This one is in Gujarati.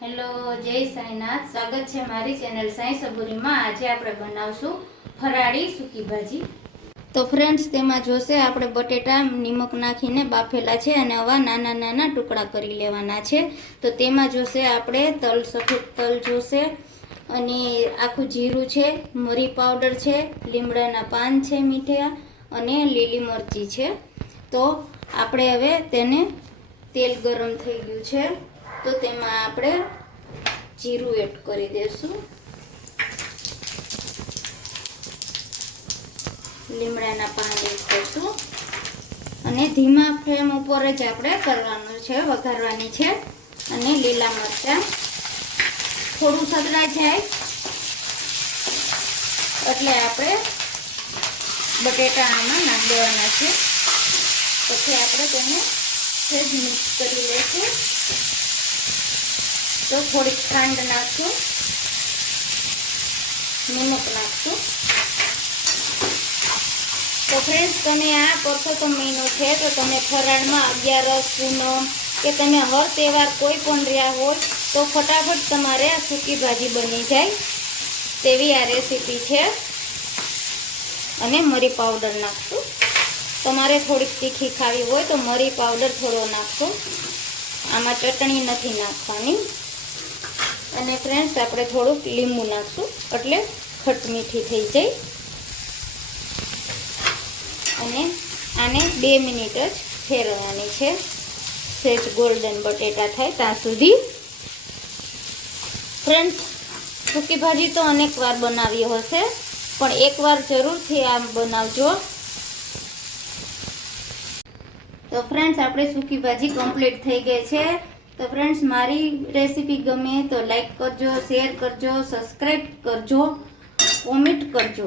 હેલો, જય સાંઈનાથ. સ્વાગત છે મારી ચેનલ સાંઈ સબુરીમાં. આજે આપણે બનાવશું ફરાળી સૂકી ભાજી. તો ફ્રેન્ડ્સ, તેમાં જોશે આપણે બટેટા નિમક નાખીને બાફેલા છે અને આવા નાના નાના ટુકડા કરી લેવાના છે. તો તેમાં જોશે આપણે તલ, સફેદ તલ જોશે, અને આખું જીરું છે, મરી પાવડર છે, લીમડાના પાન છે મીઠા, અને લીલી મરચી છે. તો આપણે હવે તેને તેલ ગરમ થઈ ગયું છે તો તેમાં આપણે જીરું એડ કરી દઈશું, લીમડાના પાન એડ કરીશું અને ધીમા ફ્લેમ ઉપર જ આપણે કરવાનું છે, વઘારવાની છે. અને લીલા મરચાં થોડું સતળાઈ જાય એટલે આપણે બટેટા આમાં નાખી દેવાના છે. પછી આપણે તેને સહેજ મિક્સ કરી લઈશું. તો થોડીક ખાંડ નાખશું, નમક નાખશું. તો ફ્રેન્ડ્સ, તમે આ પરસોત્તમ મહિનો છે તો તમે ફરાળમાં 11 પૂનમ કે તમે હર તહેવાર કોઈ પણ રહ્યા હોય તો ફટાફટ તમારે આ સૂકી ભાજી બની જાય તેવી આ રેસીપી છે. અને મરી પાવડર નાખશું. તમારે થોડીક તીખી ખાવી હોય તો મરી પાવડર થોડો નાખશો. આમાં ચટણી નથી નાખવાની. અને ફ્રેન્ડ્સ, આપણે થોડુંક લીંબુ નાખશું એટલે ખટ મીઠી થઈ જાય. અને આને 2 મિનિટ જ ફેરવવાની છે, સેજ ગોલ્ડન બટેટા થાય ત્યાં સુધી. ફ્રેન્ડ્સ, સૂકી ભાજી તો અનેક વાર બનાવી હશે, પણ એકવાર જરૂરથી આ બનાવજો. તો ફ્રેન્ડ્સ, આપણે સૂકી ભાજી કમ્પ્લીટ થઈ ગઈ છે. તો ફ્રેન્ડ્સ, મારી રેસીપી ગમે તો લાઈક કરજો, શેર કરજો, સબસ્ક્રાઈબ કરજો, કોમેન્ટ કરજો.